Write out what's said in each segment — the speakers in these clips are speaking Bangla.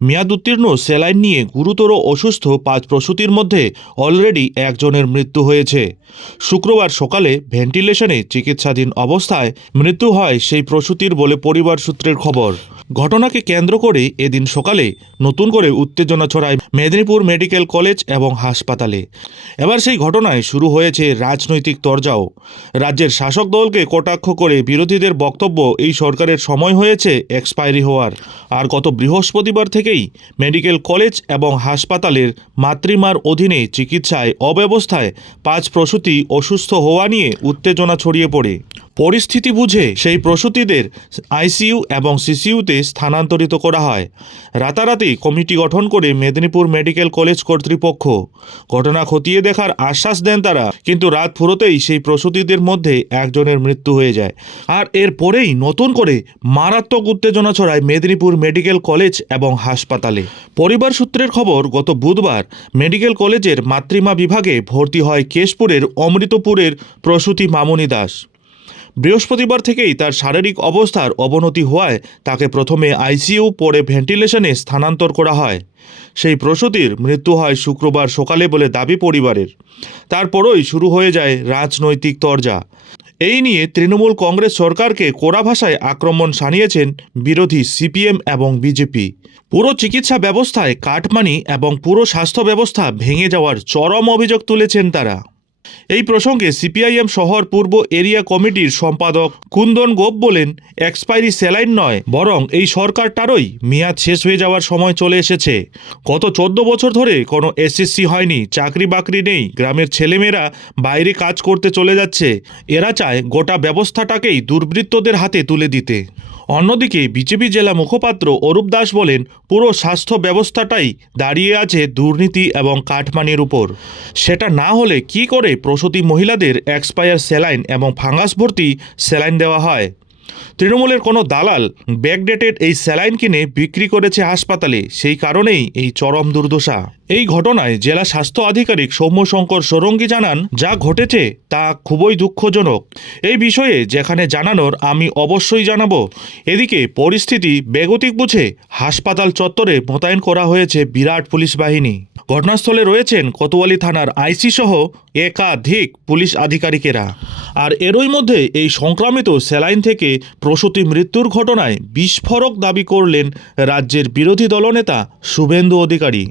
মেয়াদ উত্তীর্ণ স্যালাইন নিয়ে গুরুতর অসুস্থ পাঁচ প্রসূতির মধ্যে অলরেডি একজনের মৃত্যু হয়েছে। শুক্রবার সকালে ভেন্টিলেশনে চিকিৎসাধীন অবস্থায় মৃত্যু হয় সেই প্রসূতির বলে পরিবার সূত্রের খবর। ঘটনাকে কেন্দ্র করে এদিন সকালে নতুন করে উত্তেজনা ছড়ায় মেদিনীপুর মেডিকেল কলেজ এবং হাসপাতালে। এবার সেই ঘটনায় শুরু হয়েছে রাজনৈতিক তরজাও। রাজ্যের শাসক দলকে কটাক্ষ করে বিরোধীদের বক্তব্য এই সরকারের সময় হয়েছে, এক্সপায়ারি হওয়ার। আর গত বৃহস্পতিবার থেকেই মেডিকেল কলেজ এবং হাসপাতালের মাতৃমার অধীনে চিকিৎসায় অব্যবস্থায় পাঁচ প্রসূতি অসুস্থ হওয়া নিয়ে উত্তেজনা ছড়িয়ে পড়ে। পরিস্থিতি বুঝে সেই প্রসূতিদের আইসিইউ এবং সিসিইউতে স্থানান্তরিত করা হয়। রাতারাতি কমিটি গঠন করে মেদিনীপুর মেডিকেল কলেজ কর্তৃপক্ষ। ঘটনা খতিয়ে দেখার আশ্বাস দেন তারা, কিন্তু রাত ফুরোতেই সেই প্রসূতিদের মধ্যে একজনের মৃত্যু হয়ে যায়। আর এর পরেই নতুন করে মারাত্মক উত্তেজনা ছড়ায় মেদিনীপুর মেডিকেল কলেজ এবং হাসপাতালে। পরিবার সূত্রের খবর, গত বুধবার মেডিকেল কলেজের মাতৃমা বিভাগে ভর্তি হয় কেশপুরের অমৃতপুরের প্রসূতি মামনি দাস। বৃহস্পতিবার থেকেই তার শারীরিক অবস্থার অবনতি হওয়ায় তাকে প্রথমে আইসিইউ, পরে ভেন্টিলেশনে স্থানান্তর করা হয়। সেই প্রসূতির মৃত্যু হয় শুক্রবার সকালে বলে দাবি পরিবারের। তারপরই শুরু হয়ে যায় রাজনৈতিক তরজা। এই নিয়ে তৃণমূল কংগ্রেস সরকারকে কোড়া ভাষায় আক্রমণ সানিয়েছেন বিরোধী সিপিএম এবং বিজেপি। পুরো চিকিৎসা ব্যবস্থায় কাটমানি এবং পুরো স্বাস্থ্য ব্যবস্থা ভেঙে যাওয়ার চরম অভিযোগ তুলেছেন তারা। এই প্রসঙ্গে সিপিআইএম শহর পূর্ব এরিয়া কমিটির সম্পাদক কুন্দন গোপ বলেন, এক্সপায়ারি স্যালাইন নয়, বরং এই সরকারটারই মেয়াদ শেষ হয়ে যাওয়ার সময় চলে এসেছে। গত চোদ্দ বছর ধরে কোনো এসএসসি হয়নি চাকরি বাকরি নেই, গ্রামের ছেলেমেয়েরা বাইরে কাজ করতে চলে যাচ্ছে। এরা চায় গোটা ব্যবস্থাটাকেই দুর্বৃত্তদের হাতে তুলে দিতে। অন্যদিকে বিজেপি জেলা মুখপাত্র অরূপ দাস বলেন, পুরো স্বাস্থ্য ব্যবস্থাটাই দাঁড়িয়ে আছে দুর্নীতি এবং কাঠমানির উপর। সেটা না হলে কি করে প্রসূতি মহিলাদের এক্সপায়ার স্যালাইন এবং ফাঙ্গাস ভর্তি স্যালাইন দেওয়া হয়? তৃণমূলের কোনো দালাল ব্যাকডেটেড এই স্যালাইন কিনে বিক্রি করেছে হাসপাতালে, সেই কারণেই এই চরম দুর্দশা। এই ঘটনায় জেলা স্বাস্থ্য আধিকারিক সৌম্যশঙ্কর সোরঙ্গী জানান, যা ঘটেছে তা খুবই দুঃখজনক। এই বিষয়ে যেখানে জানানোর আমি অবশ্যই জানাব। এদিকে পরিস্থিতি বেগতিক বুঝে হাসপাতাল চত্বরে মোতায়েন করা হয়েছে বিরাট পুলিশ বাহিনী। ঘটনাস্থলে রয়েছেন কোতোয়ালি থানার আইসি সহ একাধিক পুলিশ আধিকারিকেরা। আর এরই মধ্যে এই সংক্রামিত স্যালাইন থেকে প্রসূতি মৃত্যুর ঘটনায় বিস্ফোরক দাবি করলেন রাজ্যের বিরোধী দলনেতা শুভেন্দু অধিকারী।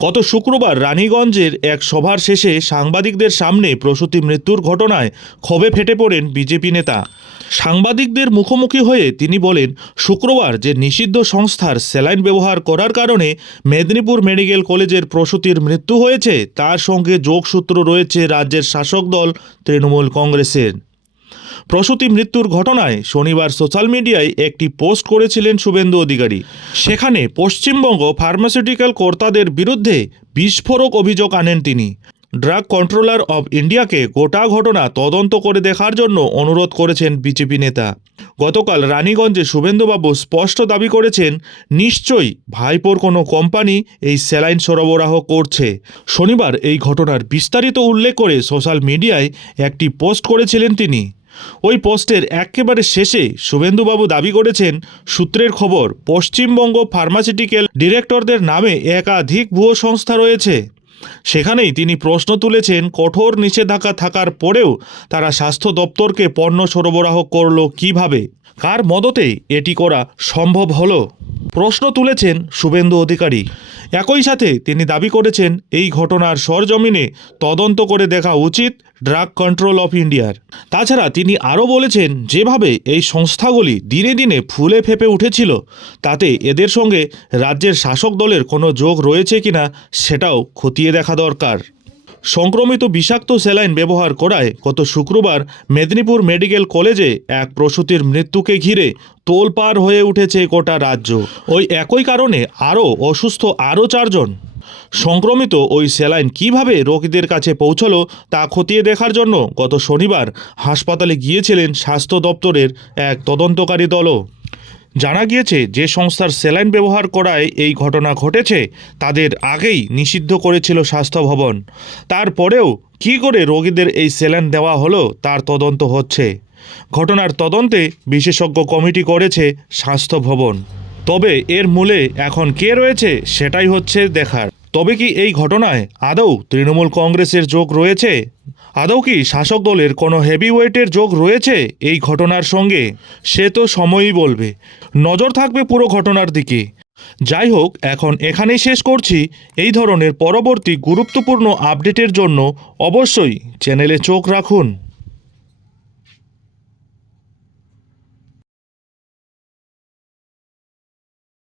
গত শুক্রবার রানীগঞ্জের এক সভার শেষে সাংবাদিকদের সামনে প্রসূতি মৃত্যুর ঘটনায় ক্ষোভে ফেটে পড়েন বিজেপি নেতা। সাংবাদিকদের মুখোমুখি হয়ে তিনি বলেন, শুক্রবার যে নিষিদ্ধ সংস্থার স্যালাইন ব্যবহার করার কারণে মেদিনীপুর মেডিকেল কলেজের প্রসূতির মৃত্যু হয়েছে, তার সঙ্গে যোগসূত্র রয়েছে রাজ্যের শাসক দল তৃণমূল কংগ্রেসের। প্রসূতি মৃত্যুর ঘটনায় শনিবার সোশ্যাল মিডিয়ায় একটি পোস্ট করেছিলেন শুভেন্দু অধিকারী। সেখানে পশ্চিমবঙ্গ ফার্মাসিউটিক্যাল কর্তাদের বিরুদ্ধে বিস্ফোরক অভিযোগ আনেন তিনি। ড্রাগ কন্ট্রোলার অব ইন্ডিয়াকে গোটা ঘটনা তদন্ত করে দেখার জন্য অনুরোধ করেছেন বিজেপি নেতা। গতকাল রানীগঞ্জে শুভেন্দুবাবু স্পষ্ট দাবি করেছেন, নিশ্চয়ই ভাইপোর কোনো কোম্পানি এই স্যালাইন সরবরাহ করছে। শনিবার এই ঘটনার বিস্তারিত উল্লেখ করে সোশ্যাল মিডিয়ায় একটি পোস্ট করেছিলেন তিনি। ওই পোস্টের একেবারে শেষে শুভেন্দুবাবু দাবি করেছেন, সূত্রের খবর পশ্চিমবঙ্গ ফার্মাসিউটিক্যাল ডিরেক্টরদের নামে একাধিক ভুয়ো সংস্থা রয়েছে। সেখানেই তিনি প্রশ্ন তুলেছেন, কঠোর নিষেধাজ্ঞা থাকার পরেও তারা স্বাস্থ্য দপ্তরকে পণ্য সরবরাহ করল কীভাবে? কার মদতে এটি করা সম্ভব হলো? প্রশ্ন তুলেছেন শুভেন্দু অধিকারী। একই সাথে তিনি দাবি করেছেন, এই ঘটনার সরজমিনে তদন্ত করে দেখা উচিত ড্রাগ কন্ট্রোল অফ ইন্ডিয়ার। তাছাড়া তিনি আরও বলেছেন, যেভাবে এই সংস্থাগুলি দিনে দিনে ফুলে ফেপে উঠেছিল, তাতে এদের সঙ্গে রাজ্যের শাসক দলের কোনো যোগ রয়েছে কিনা সেটাও খতিয়ে দেখা দরকার। সংক্রমিত বিষাক্ত স্যালাইন ব্যবহার করায় গত শুক্রবার মেদিনীপুর মেডিকেল কলেজে এক প্রসূতির মৃত্যুকে ঘিরে তোলপাড় হয়ে উঠেছে গোটা রাজ্য। ওই একই কারণে আরও অসুস্থ আরও চারজন। সংক্রমিত ওই স্যালাইন কীভাবে রোগীদের কাছে পৌঁছলো তা খতিয়ে দেখার জন্য গত শনিবার হাসপাতালে গিয়েছিলেন স্বাস্থ্য দপ্তরের এক তদন্তকারী দলও। জানা গিয়েছে, যে সংস্থার স্যালাইন ব্যবহার করায় এই ঘটনা ঘটেছে, তাদের আগেই নিষিদ্ধ করেছিল স্বাস্থ্য ভবন। তারপরেও কি করে রোগীদের এই স্যালাইন দেওয়া হলো, তার তদন্ত হচ্ছে। ঘটনার তদন্তে বিশেষজ্ঞ কমিটি করেছে স্বাস্থ্য ভবন। তবে এর মূলে এখন কে রয়েছে, সেটাই হচ্ছে দেখার। তবে কি এই ঘটনায় আদৌ তৃণমূল কংগ্রেসের যোগ রয়েছে? আদৌ কি শাসক দলের কোনো হেভি ওয়েটের যোগ রয়েছে এই ঘটনার সঙ্গে? সে তো সময়ই বলবে। নজর থাকবে পুরো ঘটনার দিকে। যাই হোক, এখন এখানেই শেষ করছি। এই ধরনের পরবর্তী গুরুত্বপূর্ণ আপডেটের জন্য অবশ্যই চ্যানেলে চোখ রাখুন।